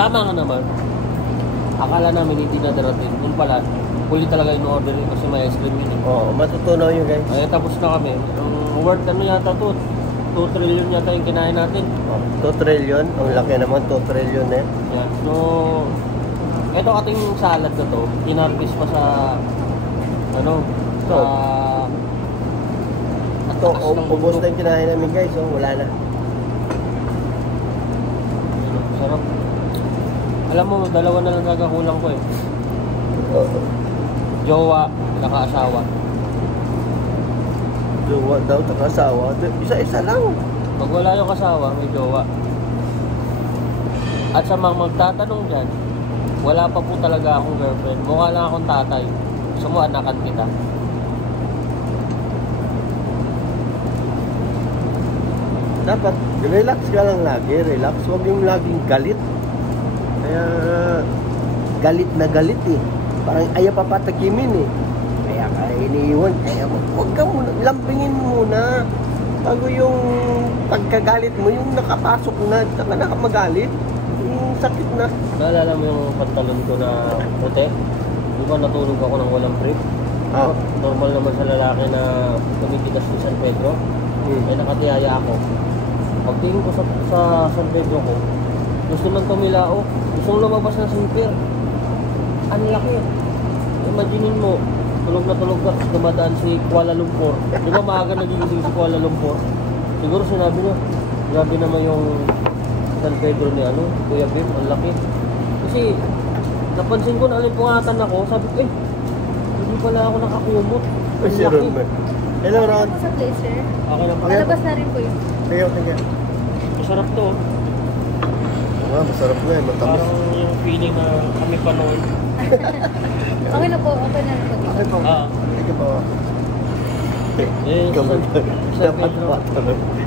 Tama nga naman. Akala namin hindi na darating. Yun pala, huli talaga yung order yun kasi may ice cream yun. Oo, matutunaw yun guys. Ay, tapos na kami. Ang worth ano yata to? 2 trillion yata yung kinain natin. 2 trillion? Ang laki naman, 2 trillion eh. Yan. So, eto ating salad na to, inarbis pa sa ano, sa ito, ubos na yung kinain namin guys, so wala na. Sarap. Alam mo, dalawa na lang kakakulang ko eh. Jowa, nakaasawa. Jowa daw, nakasawa. Isa-isa lang. Pag wala yung kasawa, may jowa. At sa mga magtatanong dyan, wala pa po talaga akong girlfriend. Mukha lang akong tatay. Gusto mo, anakan kita. Dapat, relax ka lang lagi. Relax. Huwag yung laging galit. Kaya, galit na galit eh. Parang ayaw pa patakimin eh. Kaya ka iniiwan. Kaya huwag ka muna. Lambingin muna. Bago yung pagkagalit mo, yung nakapasok na, saka nakamagalit. Yung sakit na. Naalala mo yung pantalon ko na puti? Di ba natulog ako ng walang brief? Ah. Normal naman sa lalaki na tumigitas sa San Pedro. Ay nakatiyaya ako. Pagtingin ko sa San Pedro ko, gusto nang tumilao. Gusto lumabas ng sipir. Ang laki. Imaginin mo, tulog na dumadaan si Kuala Lumpur. Di ba maaga nagigising si Kuala Lumpur? Siguro sinabi niya, grabe naman yung San Pedro ni Kuya Bim, ang laki. Kasi napansin ko na alipungatan ako, sabi ko hindi pala ako nakakumot. Ay, si Ron. Hello Ron. Sa place, sir. Okay lang. Palabas na rin po yun. Sige. Masarap to. Masarap na eh, matamis. Parang yung feeling na kami pa noon. Okay na po, okay na rin po. Okay po. Sige po.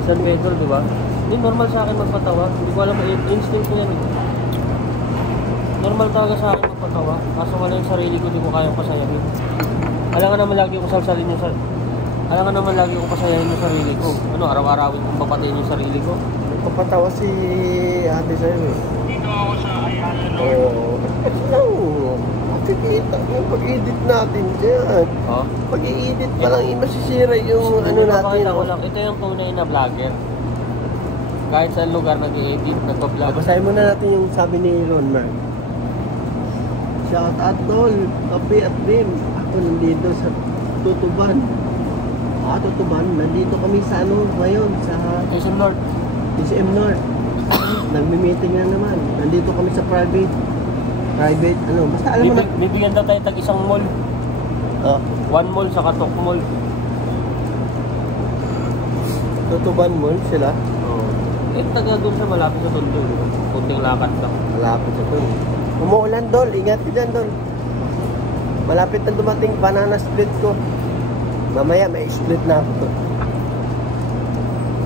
San Pedro, di ba? Hindi normal sa akin magpatawa. Hindi ko alam, instinct ko yan. Normal talaga sa akin magpatawa. Kaso wala yung sarili ko, hindi ko kayang pasayahin. Alangan naman lagi ko salsalin yung sarili. Alangan naman lagi ko pasayahin yung sarili ko. Araw-arawin kong papatayin yung sarili ko. Papatawa si ate sa'yo eh. Dito ako sa Ayala Oo. Makikita yung pag-edit natin dyan. Pag-i-edit pa lang yung masisira yung natin. Ito yung tunay na vlogger. Kahit sa lugar nag-i-edit, nagpa-vlog. Basahin muna natin yung sabi ni Ron Mark. Shout out Dol, Kape at Rim. Ako nandito sa Tutuban. Tutuban. Nandito kami sa ngayon sa SM North. SM North. Nagmi-meeting na naman. Nandito kami sa private, basta alam mo na. Bibigyan daw tayo tag isang mall. One mall sa Katok Mall. Tutuban Mall sila. Taga doon sa malapit sa Tondo. Kunting lakad lang. Malapit sa Tondo. Umuulan Dol, ingat ka dyan Dol. Malapit na dumating banana split ko. Mamaya may split na ako.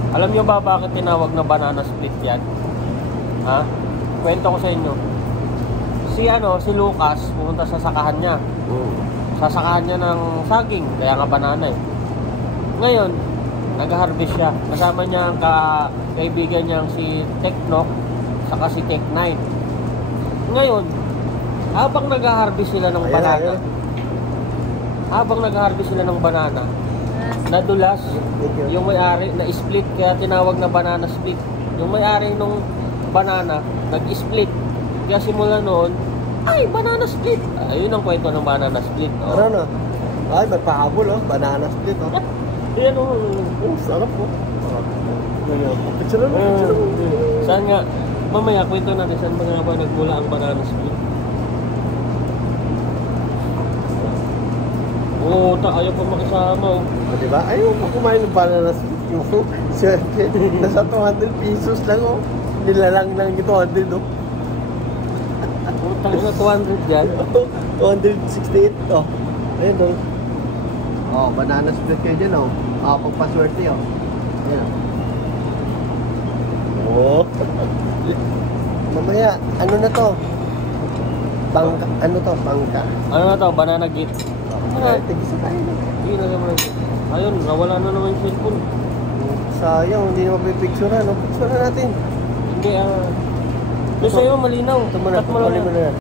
Alam nyo ba bakit tinawag na banana split yan? Kwento ko sa inyo. Si Lucas pumunta sa sakahan niya. Sasakahan niya ng saging, kaya nga banana eh. Ngayon, nag-harvest siya. Kasama niya ang kaibigan niyang si Tekno, saka si Tek9. Ngayon, habang nag-harvest sila ng banana, nadulas yung may-ari na split, kaya tinawag na banana split. Yung may-ari nung banana, nag-split. Kaya simula noon, banana split. Ayun ang kwento ng banana split. Ay, may pahabol banana split Yan sarap po. Saan nga, mamaya kwento natin saan mga ba nagmula ang banana split. Ayaw pa makisama Diba? Ayaw pa kumain ng banana split yung swerte. Nasa 200 pesos lang nilalang lang ito 200 Utang na 200 yan. 268 ayun banana split kayo dyan pagpaswerte ayan mamaya na to bangka bangka na to banana gate tigisa tayo hindi na naman ayun nawala na naman yung cellphone sayang hindi na mapipicture picture natin hindi Doon sa'yo, malinaw. Ito mo na, Cut mo lang kukunin yan. mo na yan.